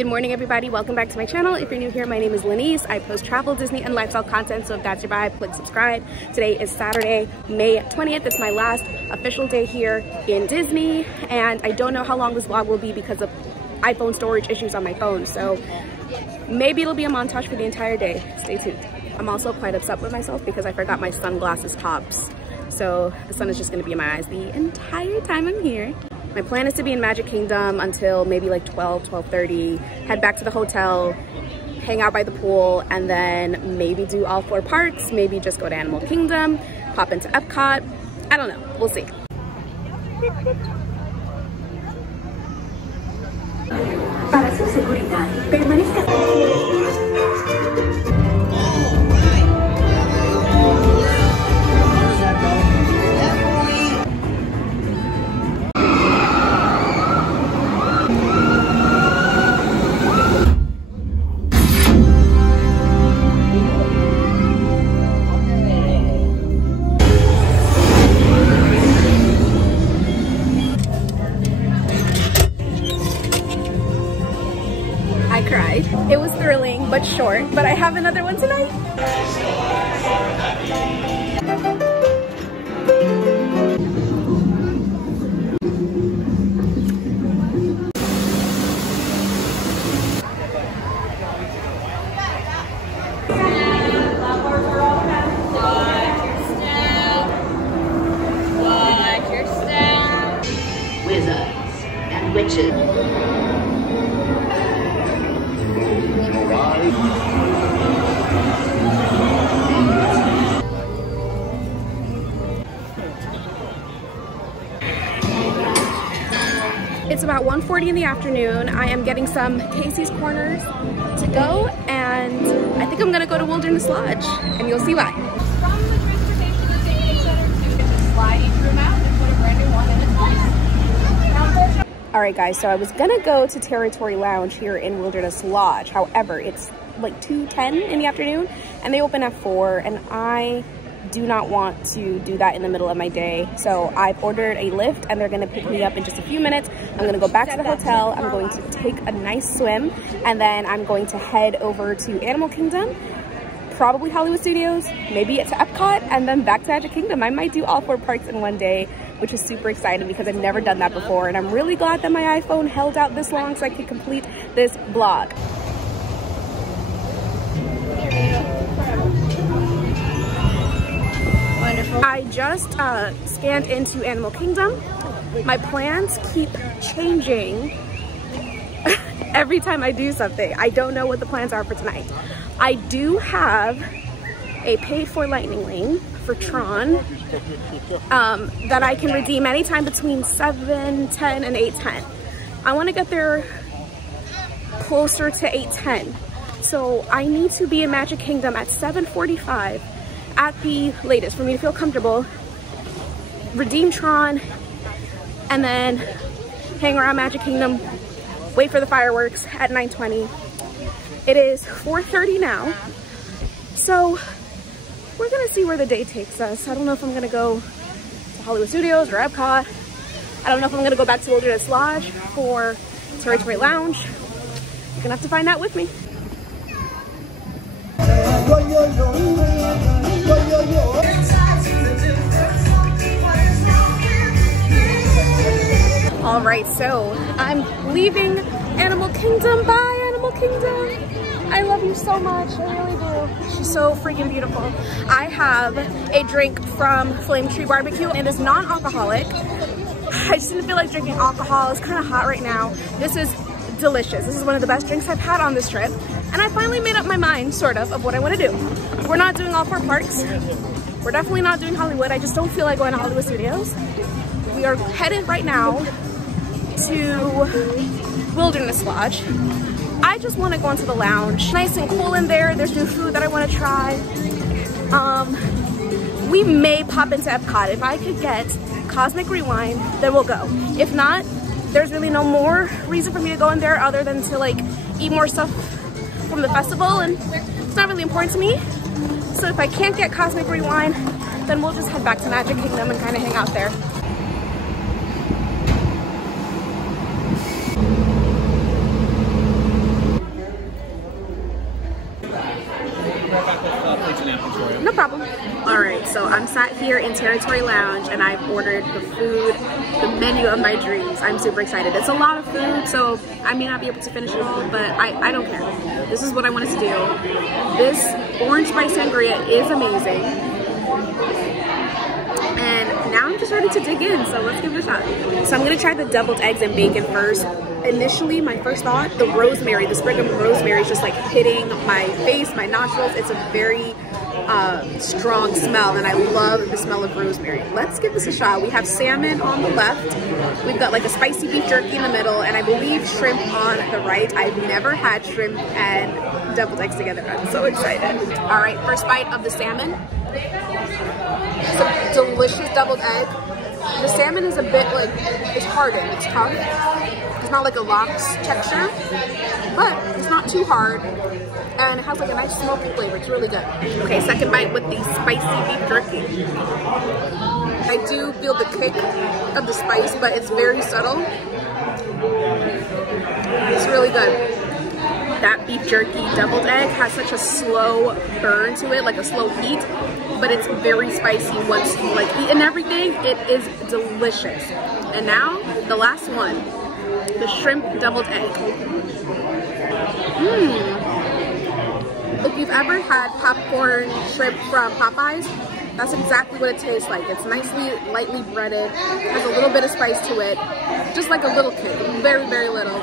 Good morning, everybody. Welcome back to my channel. If you're new here, my name is Lenice. I post travel, Disney, and lifestyle content, so if that's your vibe, click subscribe. Today is Saturday, May 20th. It's my last official day here in Disney, and I don't know how long this vlog will be because of iPhone storage issues on my phone, so maybe it'll be a montage for the entire day. Stay tuned. I'm also quite upset with myself because I forgot my sunglasses tops, so the sun is just going to be in my eyes the entire time I'm here. My plan is to be in Magic Kingdom until maybe like 12:30, head back to the hotel, hang out by the pool, and then maybe do all 4 parks, maybe just go to Animal Kingdom, pop into Epcot. I don't know, we'll see. Para su seguridad, permanezca. It was thrilling but short, but I have another one tonight. Watch your step. Wizards and witches. It's about 1:40 in the afternoon. I am getting some Casey's Corners to go, and I think I'm gonna go to Wilderness Lodge, and you'll see why. From the transportation and ticketing center to get the sliding room out and put a brand new one in its place. All right, guys, so I was gonna go to Territory Lounge here in Wilderness Lodge. However, it's like 2:10 in the afternoon, and they open at 4, and I do not want to do that in the middle of my day. So I've ordered a Lyft, and they're gonna pick me up in just a few minutes. I'm gonna go back to the hotel. I'm going to take a nice swim, and then I'm going to head over to Animal Kingdom, probably Hollywood Studios, maybe to Epcot, and then back to Magic Kingdom. I might do all 4 parks in one day, which is super exciting because I've never done that before, and I'm really glad that my iPhone held out this long so I could complete this vlog. Wonderful. I just scanned into Animal Kingdom. My plans keep changing every time I do something. I don't know what the plans are for tonight. I do have a paid-for lightning lane for Tron that I can redeem anytime between 7:10 and 8:10. I want to get there closer to 8:10. So I need to be in Magic Kingdom at 7:45 at the latest for me to feel comfortable, redeem Tron, and then hang around Magic Kingdom, wait for the fireworks at 9:20. It is 4:30 now, so we're gonna see where the day takes us. I don't know if I'm gonna go to Hollywood Studios or Epcot. I don't know if I'm gonna go back to Wilderness Lodge for Territory Lounge. You're gonna have to find out with me. All right, so I'm leaving Animal Kingdom. Bye, Animal Kingdom. I love you so much, I really do. She's so freaking beautiful. I have a drink from Flame Tree Barbecue, and it's non-alcoholic. I just didn't feel like drinking alcohol. It's kind of hot right now. This is delicious. This is one of the best drinks I've had on this trip, and I finally made up my mind, sort of what I want to do. We're not doing all 4 parks. We're definitely not doing Hollywood. I just don't feel like going to Hollywood Studios. We are headed right now to Wilderness Lodge. I just want to go into the lounge. Nice and cool in there. There's new food that I want to try. We may pop into Epcot. If I could get Cosmic Rewind, then we'll go. If not, there's really no more reason for me to go in there other than to like eat more stuff from the festival, and it's not really important to me. So if I can't get Cosmic Rewind, then we'll just head back to Magic Kingdom and kind of hang out there. sat here in Territory Lounge and I've ordered the food, the menu of my dreams. I'm super excited. It's a lot of food, so I may not be able to finish it all, but I don't care. This is what I wanted to do. This orange spice sangria is amazing. And now I'm just ready to dig in, so let's give it a shot. So I'm gonna try the deviled eggs and bacon first. Initially, my first thought, the rosemary, the sprig of rosemary is just like hitting my face, my nostrils. It's a very strong smell, and I love the smell of rosemary. Let's give this a shot. We have salmon on the left. We've got like a spicy beef jerky in the middle, and I believe shrimp on the right. I've never had shrimp and deviled eggs together. I'm so excited. All right, first bite of the salmon. It's a delicious deviled egg. The salmon is a bit like, it's hardened, it's tough. It's not like a lox texture, but it's not too hard. And it has like a nice smoky flavor. It's really good. Okay, second bite with the spicy beef jerky. I do feel the kick of the spice, but it's very subtle. It's really good. That beef jerky deviled egg has such a slow burn to it, like a slow heat, but it's very spicy once you like eat and everything. It is delicious. And now the last one, the shrimp deviled egg. If you've ever had popcorn shrimp from Popeyes, that's exactly what it tastes like. It's nicely, lightly breaded, has a little bit of spice to it, just like a little kick, very, very little.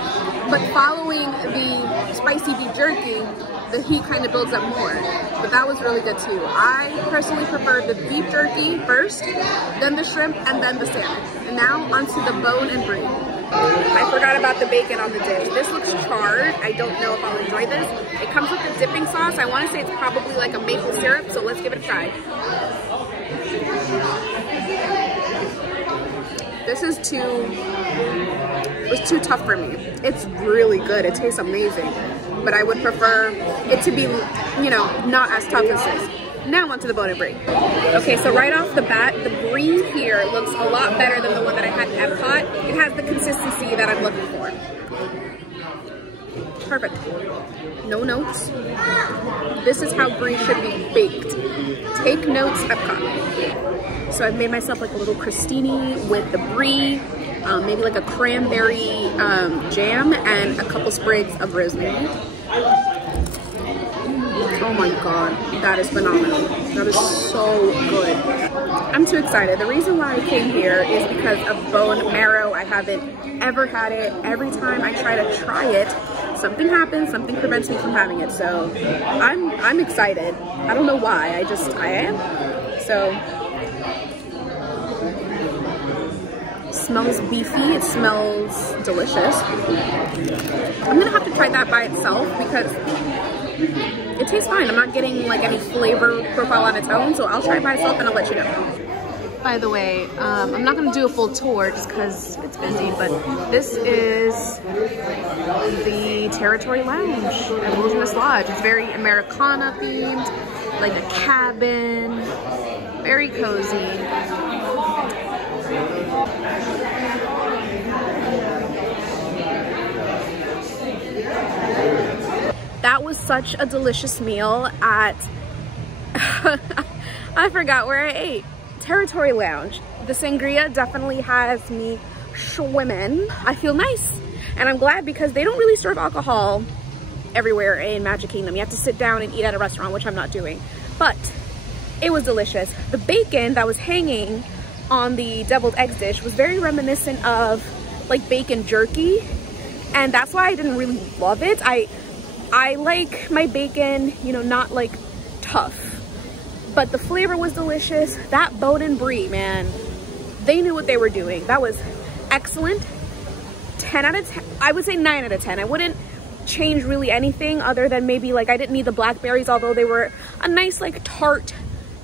But following the spicy beef jerky, the heat kind of builds up more. But that was really good too. I personally prefer the beef jerky first, then the shrimp, and then the salmon. And now onto the bone and brie. I forgot about the bacon on the dish. This looks charred. I don't know if I'll enjoy this. It comes with a dipping sauce. I want to say it's probably like a maple syrup, so let's give it a try. This is it was too tough for me. It's really good. It tastes amazing. But I would prefer it to be, you know, not as tough as this. Now onto the bone and brie. Okay, so right off the bat, the brie here looks a lot better than the one that I had at Epcot. It has the consistency that I'm looking for. Perfect. No notes. This is how brie should be baked. Take notes, Epcot. So I've made myself like a little crostini with the brie, maybe like a cranberry jam, and a couple sprigs of rosemary. Oh my god, that is phenomenal. That is so good. I'm too excited. The reason why I came here is because of bone marrow. I haven't ever had it. Every time I try to try it, something happens, something prevents me from having it. So I'm excited. I don't know why, I am. So, smells beefy, it smells delicious. I'm gonna have to try that by itself because it tastes fine. I'm not getting like any flavor profile on its own, so I'll try it by itself and I'll let you know. By the way, I'm not gonna do a full tour just because it's busy, but this is the Territory Lounge at Wilderness Lodge. It's very Americana themed, like a cabin, very cozy. That was such a delicious meal at, I forgot where I ate. Territory Lounge. The sangria definitely has me swimming. I feel nice. And I'm glad because they don't really serve alcohol everywhere in Magic Kingdom. You have to sit down and eat at a restaurant, which I'm not doing. But it was delicious. The bacon that was hanging on the deviled eggs dish was very reminiscent of like bacon jerky. And that's why I didn't really love it. I like my bacon, you know, not like tough. But the flavor was delicious. That bone and brie, man, they knew what they were doing. That was excellent. 10 out of 10. I would say 9 out of 10. I wouldn't change really anything other than maybe like I didn't need the blackberries, although they were a nice like tart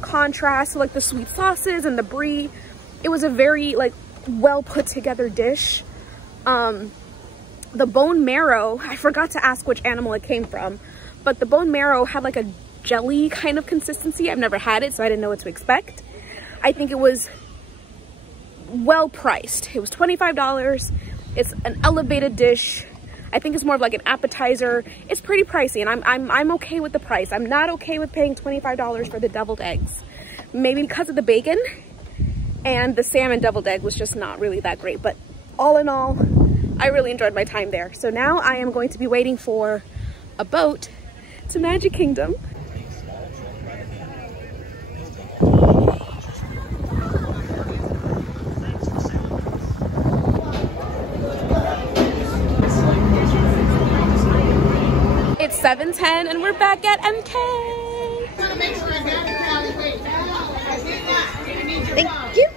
contrast to like the sweet sauces and the brie. It was a very like well put together dish. The bone marrow, I forgot to ask which animal it came from, but the bone marrow had like a jelly kind of consistency. I've never had it, so I didn't know what to expect. I think it was well priced. It was $25. It's an elevated dish. I think it's more of like an appetizer. It's pretty pricey, and I'm okay with the price. I'm not okay with paying $25 for the deviled eggs. maybe because of the bacon, and the salmon deviled egg was just not really that great. But all in all, I really enjoyed my time there. So now I am going to be waiting for a boat to Magic Kingdom. It's 7:10 and we're back at MK. Thank you.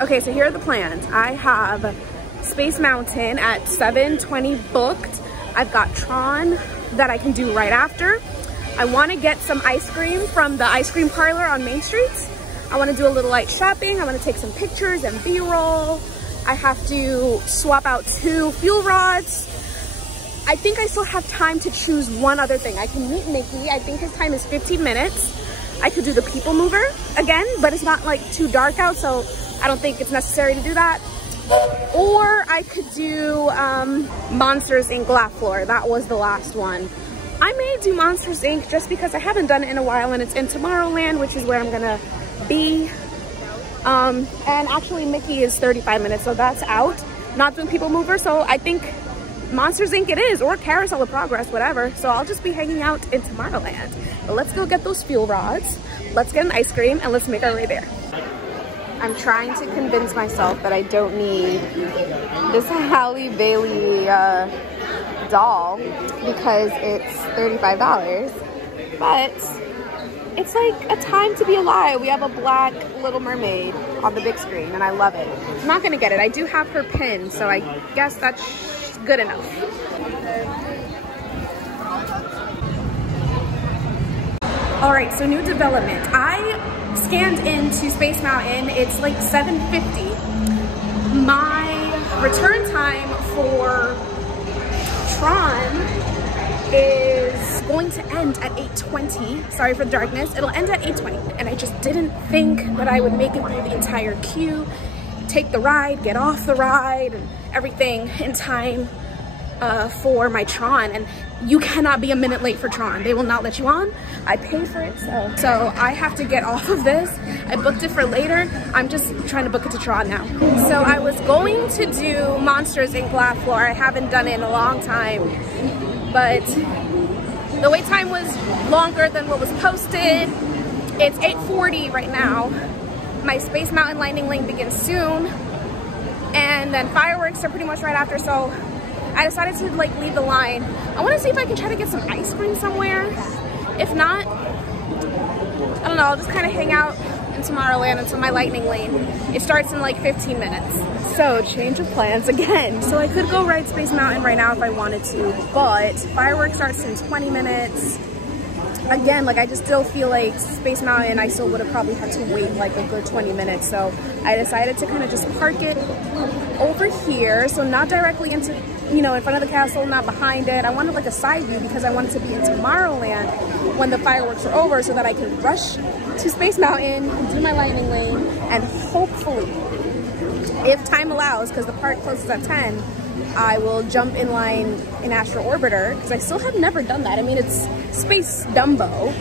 Okay, so here are the plans. I have Space Mountain at 7:20 booked. I've got Tron that I can do right after. I want to get some ice cream from the ice cream parlor on Main Street. I want to do a little light shopping. I want to take some pictures and B-roll. I have to swap out 2 fuel rods. I think I still have time to choose one other thing. I can meet Mickey. I think his time is 15 minutes. I could do the People Mover again, but it's not like too dark out, so I don't think it's necessary to do that. Or I could do Monsters Inc. Laugh Floor. That was the last one. I may do Monsters Inc. just because I haven't done it in a while, and it's in Tomorrowland, which is where I'm gonna be. And actually Mickey is 35 minutes, so that's out. Not doing People Mover, so I think Monsters Inc. it is, or Carousel of Progress, whatever. So I'll just be hanging out in Tomorrowland. But let's go get those fuel rods, let's get an ice cream, and let's make our way there. I'm trying to convince myself that I don't need this Halle Bailey doll because it's $35, but it's like a time to be alive. We have a black Little Mermaid on the big screen and I love it. I'm not gonna get it. I do have her pin, so I guess that's good enough. All right, so new development. I scanned into Space Mountain. It's like 7:50. My return time for Tron is going to end at 8:20. Sorry for the darkness. It'll end at 8:20. And I just didn't think that I would make it through the entire queue, take the ride, get off the ride, and everything in time for my Tron. And you cannot be a minute late for Tron. They will not let you on. I paid for it, so I have to get off of this. I booked it for later. I'm just trying to book it to Tron now. So I was going to do Monsters Inc. Laugh Floor. I haven't done it in a long time, but the wait time was longer than what was posted. It's 8:40 right now. My Space Mountain Lightning Lane begins soon, and then fireworks are pretty much right after, so I decided to like leave the line. I want to see if I can try to get some ice cream somewhere. If not, I don't know, I'll just kind of hang out in Tomorrowland until my Lightning Lane. It starts in like 15 minutes. So change of plans again. So I could go ride Space Mountain right now if I wanted to, but fireworks starts in 20 minutes. Again, like I just still feel like Space Mountain, I still would have probably had to wait like a good 20 minutes. So I decided to kind of just park it over here. So not directly into, you know, in front of the castle, not behind it. I wanted like a side view because I wanted to be in Tomorrowland when the fireworks are over so that I could rush to Space Mountain, do my Lightning Lane, and hopefully, if time allows, because the park closes at 10, I will jump in line in Astro Orbiter, because I still have never done that. I mean, it's Space Dumbo,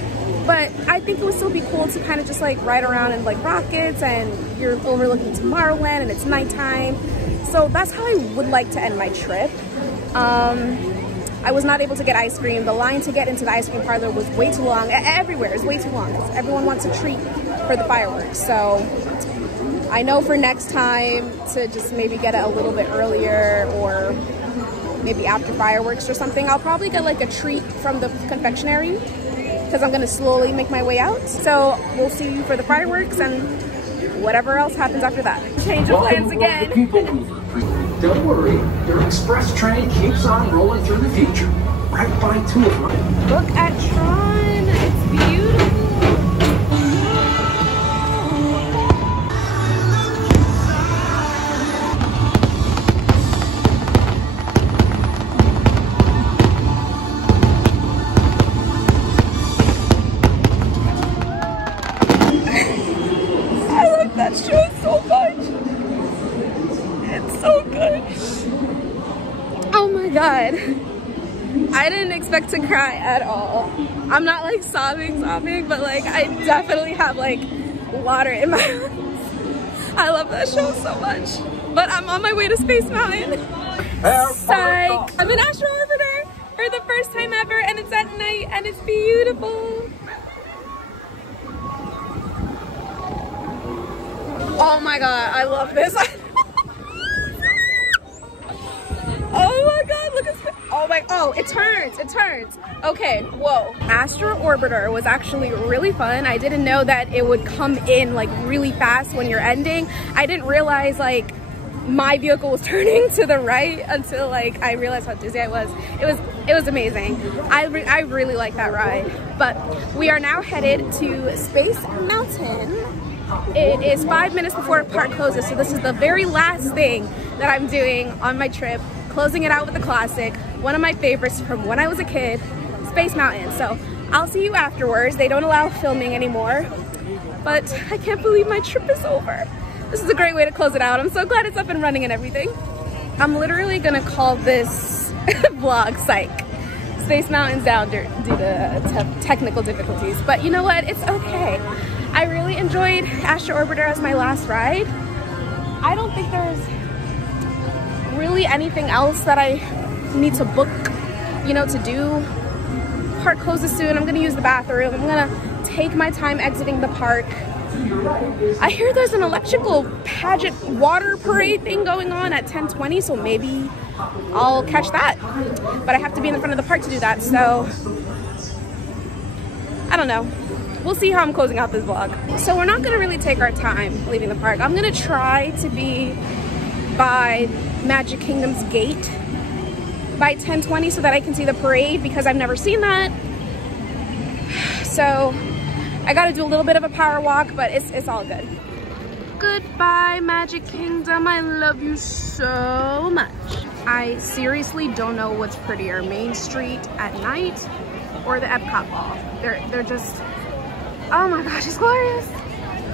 but I think it would still be cool to kind of just like ride around in like rockets, and you're overlooking Tomorrowland and it's nighttime. So that's how I would like to end my trip. I was not able to get ice cream. The line to get into the ice cream parlor was way too long. Everywhere is way too long because everyone wants a treat for the fireworks. So I know for next time to just maybe get it a little bit earlier, or maybe after fireworks or something. I'll probably get like a treat from the confectionery because I'm gonna slowly make my way out. So we'll see you for the fireworks and whatever else happens after that. Change of plans again. Don't worry, your express train keeps on rolling through the future. Right by 2 o'clock. Look at Tron, it's beautiful. I like that I didn't expect to cry at all. I'm not like sobbing, but like I definitely have like water in my eyes. I love that show so much. But I'm on my way to Space Mountain. Psych! I'm in Astro Orbiter for the first time ever, and it's at night and it's beautiful. Oh my god, I love this. Oh my god, look at this. Oh my, oh, it turns. Okay, whoa. Astro Orbiter was actually really fun. I didn't know that it would come in like really fast when you're ending. I didn't realize like my vehicle was turning to the right until like I realized how dizzy I was. It was amazing. I really like that ride. But we are now headed to Space Mountain. It is 5 minutes before the park closes, so this is the very last thing that I'm doing on my trip. Closing it out with a classic, one of my favorites from when I was a kid, Space Mountain. So I'll see you afterwards. They don't allow filming anymore, but I can't believe my trip is over. This is a great way to close it out. I'm so glad it's up and running and everything. I'm literally gonna call this vlog Psych. Space Mountain's down due to technical difficulties, but you know what? It's okay. I really enjoyed Astro Orbiter as my last ride. I don't think there's really anything else that I need to book, you know, to do. Park closes soon. I'm gonna use the bathroom. I'm gonna take my time exiting the park. I hear there's an electrical pageant water parade thing going on at 10:20, so maybe I'll catch that. But I have to be in the front of the park to do that, so I don't know. We'll see how I'm closing out this vlog. So we're not gonna really take our time leaving the park. I'm gonna try to be by Magic Kingdom's gate by 10:20 so that I can see the parade, because I've never seen that. So I gotta do a little bit of a power walk, but it's all good. Goodbye, Magic Kingdom. I love you so much. I seriously don't know what's prettier, Main Street at night or the Epcot Ball. They're just, oh my gosh, it's glorious.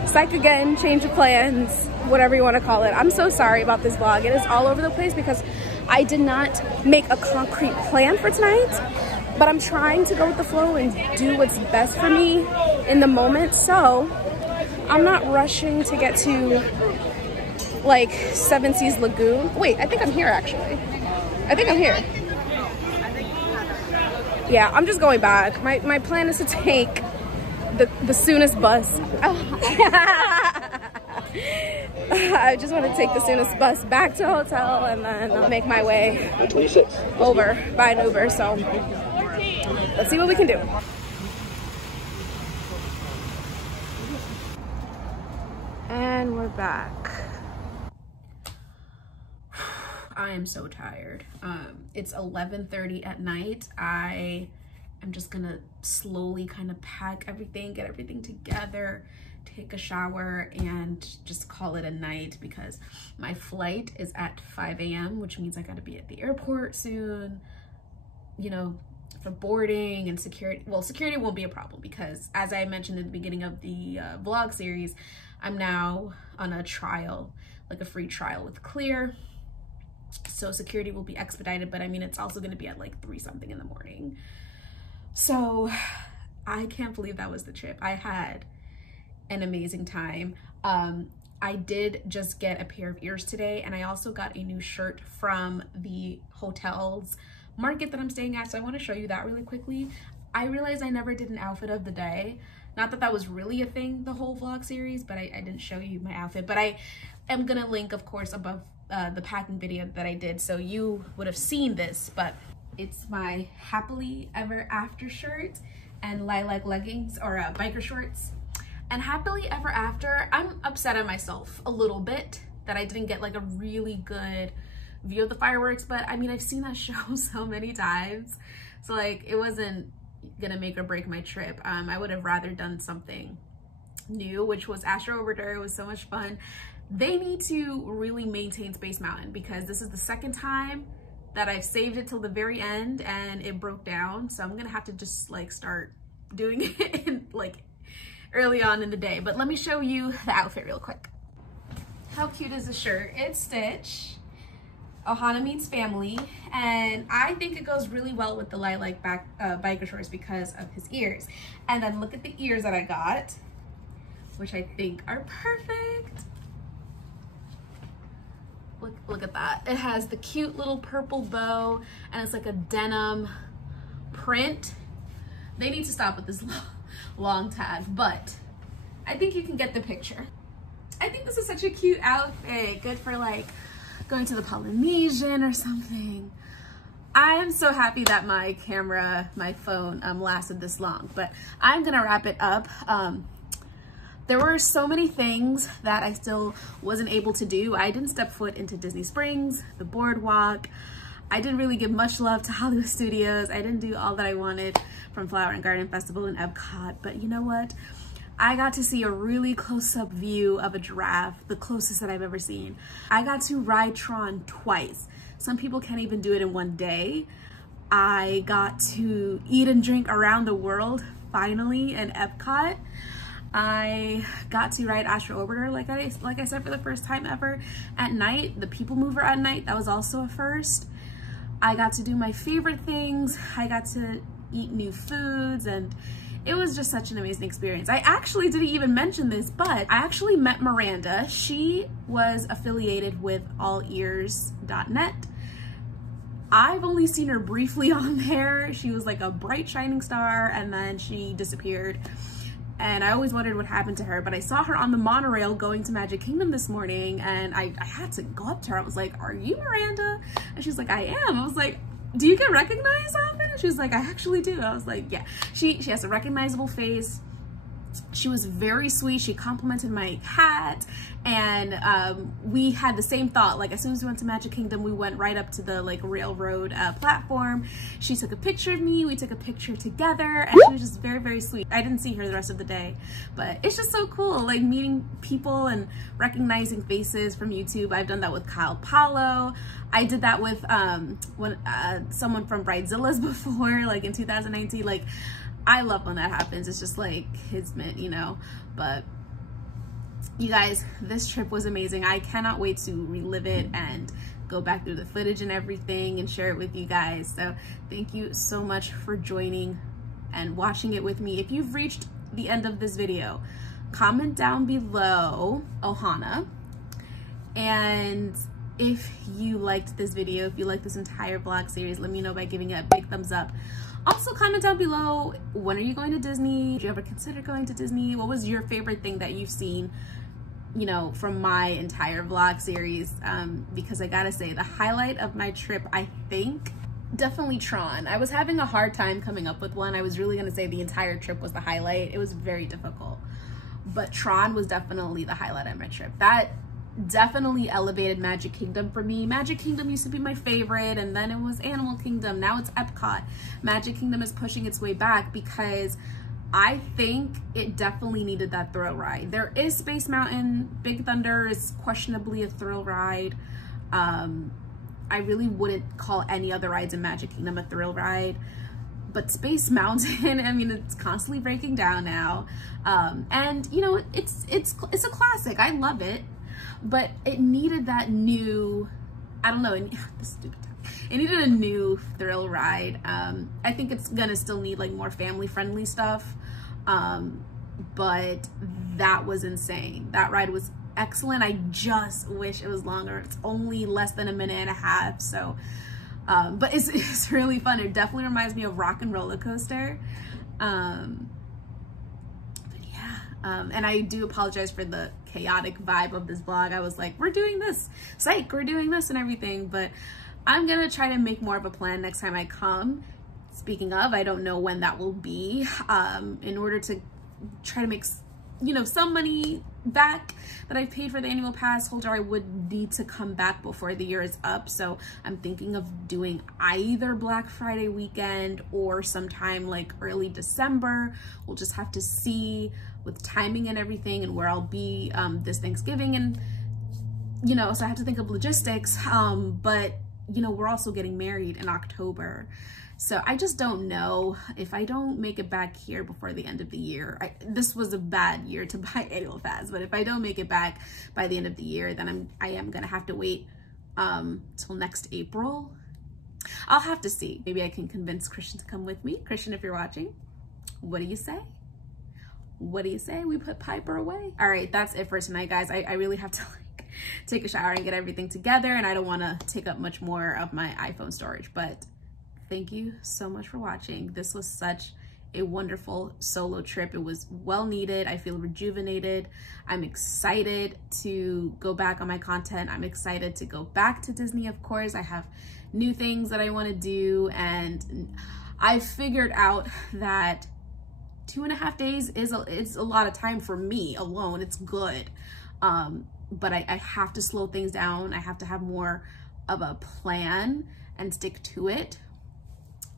Psych again, change of plans, whatever you want to call it. I'm so sorry about this vlog. It is all over the place because I did not make a concrete plan for tonight, but I'm trying to go with the flow and do what's best for me in the moment. So I'm not rushing to get to like Seven Seas Lagoon. Wait, I think I'm here actually. I think I'm here. Yeah, I'm just going back. My plan is to take the soonest bus. I just want to take the soonest bus back to the hotel and then I'll make my way over by an Uber. So let's see what we can do. And we're back. I am so tired. It's 11:30 at night. I am just gonna slowly kind of pack everything, get everything together, take a shower, and just call it a night because my flight is at 5 a.m., which means I gotta be at the airport soon, you know, for boarding and security. Well, security won't be a problem because, as I mentioned at the beginning of the vlog series, I'm now on a trial, like a free trial with Clear. So security will be expedited, but I mean, it's also gonna be at like 3 something in the morning. So I can't believe that was the trip. I had an amazing time. I did just get a pair of ears today, and I also got a new shirt from the hotel's market that I'm staying at. So I want to show you that really quickly. I realized I never did an outfit of the day. Not that that was really a thing the whole vlog series, but I didn't show you my outfit. But I am gonna link, of course, above the packing video that I did, so you would have seen this. But it's my happily ever after shirt and lilac leggings, or biker shorts. And happily ever after, I'm upset at myself a little bit that I didn't get like a really good view of the fireworks, but I mean, I've seen that show so many times, so like it wasn't gonna make or break my trip. I would have rather done something new, which was Astro Orbiter. It was so much fun. They need to really maintain Space Mountain because this is the second time that I've saved it till the very end and it broke down, so I'm gonna have to just like start doing it in, like early on in the day. But let me show you the outfit real quick. How cute is the shirt? It's Stitch. Ohana Meets Family, and I think it goes really well with the lilac biker shorts because of his ears. And then look at the ears that I got, which I think are perfect. Look at that. It has the cute little purple bow, and it's like a denim print. They need to stop with this long tag, but I think you can get the picture. I think this is such a cute outfit, good for like going to the Polynesian or something. I am so happy that my camera, my phone lasted this long, but I'm gonna wrap it up. There were so many things that I still wasn't able to do. I didn't step foot into Disney Springs, the boardwalk. I didn't really give much love to Hollywood Studios. I didn't do all that I wanted from Flower and Garden Festival and Epcot, but you know what? I got to see a really close-up view of a giraffe, the closest that I've ever seen. I got to ride Tron twice. Some people can't even do it in one day. I got to eat and drink around the world, finally, in Epcot. I got to ride Astro Orbiter, like I said, for the first time ever at night. The People Mover at night, that was also a first. I got to do my favorite things. I got to eat new foods, and it was just such an amazing experience. I actually didn't even mention this, but I actually met Miranda. She was affiliated with allears.net. I've only seen her briefly on there. She was like a bright shining star, and then she disappeared. And I always wondered what happened to her, but I saw her on the monorail going to Magic Kingdom this morning, and I had to go up to her. I was like, "Are you Miranda?" And she's like, "I am." I was like, "Do you get recognized often?" And she was like, "I actually do." I was like, "Yeah." She has a recognizable face. She was very sweet. She complimented my hat, and we had the same thought. Like, as soon as we went to Magic Kingdom, we went right up to the like railroad platform. She took a picture of me. We took a picture together, and she was just very, very sweet. I didn't see her the rest of the day, but it's just so cool, like meeting people and recognizing faces from YouTube. I've done that with Kyle Paulo. I did that with someone from Bridezilla's before, like in 2019. Like, I love when that happens. It's just like kismet, you know. But you guys, this trip was amazing. I cannot wait to relive it and go back through the footage and everything and share it with you guys. So thank you so much for joining and watching it with me. If you've reached the end of this video, comment down below Ohana. And if you liked this video, if you liked this entire vlog series, let me know by giving it a big thumbs up. Also, comment down below, when are you going to Disney? Did you ever consider going to Disney? What was your favorite thing that you've seen, you know, from my entire vlog series? Because I gotta say, the highlight of my trip, I think, definitely Tron. I was having a hard time coming up with one. I was really gonna say the entire trip was the highlight. It was very difficult. But Tron was definitely the highlight of my trip. That definitely elevated Magic Kingdom for me. Magic Kingdom used to be my favorite, and then it was Animal Kingdom. Now it's Epcot. Magic Kingdom is pushing its way back because I think it definitely needed that thrill ride. There is Space Mountain. Big Thunder is questionably a thrill ride. I really wouldn't call any other rides in Magic Kingdom a thrill ride. But Space Mountain, I mean, it's constantly breaking down now. And you know, it's a classic. I love it. But it needed that new, I don't know, this stupid time. It needed a new thrill ride. I think it's gonna still need like more family friendly stuff. But that was insane. That ride was excellent. I just wish it was longer. It's only less than a minute and a half. So, but it's really fun. It definitely reminds me of Rock and Roller Coaster. And I do apologize for the chaotic vibe of this vlog. I was like, we're doing this, psych, we're doing this and everything, but I'm gonna try to make more of a plan next time I come. Speaking of, I don't know when that will be. In order to try to make, you know, some money back that I've paid for the annual pass holder, I would need to come back before the year is up. So I'm thinking of doing either Black Friday weekend or sometime like early December. We'll just have to see with timing and everything and where I'll be this Thanksgiving, and you know, so I have to think of logistics. But you know, we're also getting married in October. So I just don't know if I don't make it back here before the end of the year. This was a bad year to buy annual pass, but if I don't make it back by the end of the year, then I am gonna have to wait till next April. I'll have to see. Maybe I can convince Christian to come with me. Christian, if you're watching, what do you say? What do you say? We put Piper away. All right, that's it for tonight, guys. I really have to like take a shower and get everything together, and I don't want to take up much more of my iPhone storage, but thank you so much for watching. This was such a wonderful solo trip. It was well needed. I feel rejuvenated. I'm excited to go back on my content. I'm excited to go back to Disney, of course. I have new things that I want to do, and I figured out that 2.5 days is a lot of time for me alone. It's good, but I have to slow things down. I have to have more of a plan and stick to it.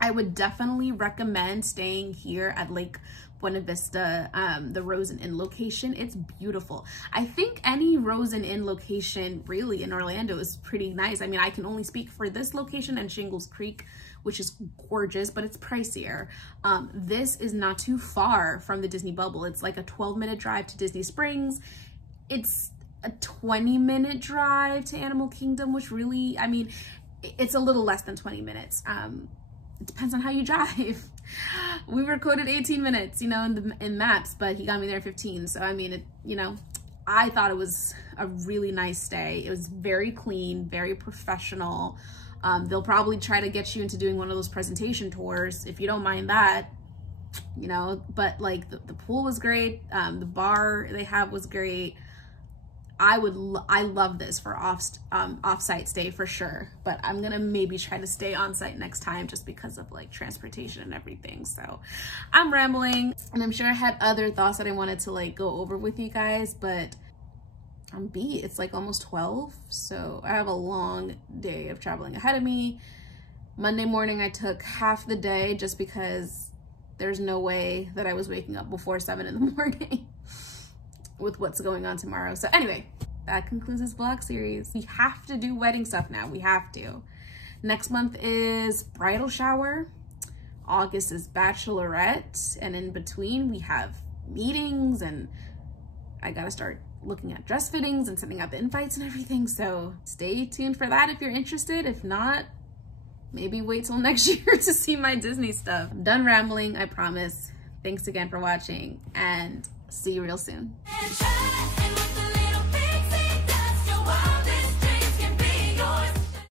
I would definitely recommend staying here at Lake Buena Vista, the Rose Inn location. It's beautiful. I think any Rose Inn location really in Orlando is pretty nice. I mean, I can only speak for this location and Shingles Creek, which is gorgeous, but it's pricier. This is not too far from the Disney bubble. It's like a 12-minute drive to Disney Springs. It's a 20-minute drive to Animal Kingdom, which really, I mean, it's a little less than 20 minutes. It depends on how you drive. We were quoted 18 minutes, you know, in maps, but he got me there 15. So, I mean, you know, I thought it was a really nice stay. It was very clean, very professional. They'll probably try to get you into doing one of those presentation tours if you don't mind that, you know, but like the pool was great. The bar they have was great. I love this for off-site stay for sure, but I'm gonna maybe try to stay on-site next time just because of like transportation and everything. So I'm rambling, and I'm sure I had other thoughts that I wanted to like go over with you guys, but I'm beat. It's like almost 12, so I have a long day of traveling ahead of me. Monday morning I took half the day just because there's no way that I was waking up before 7 in the morning with what's going on tomorrow. So anyway, that concludes this vlog series. We have to do wedding stuff now. We have to. Next month is bridal shower. August is bachelorette. And in between we have meetings, and I gotta start looking at dress fittings and sending out the invites and everything. So stay tuned for that if you're interested. If not, maybe wait till next year to see my Disney stuff. I'm done rambling, I promise. Thanks again for watching, and see you real soon.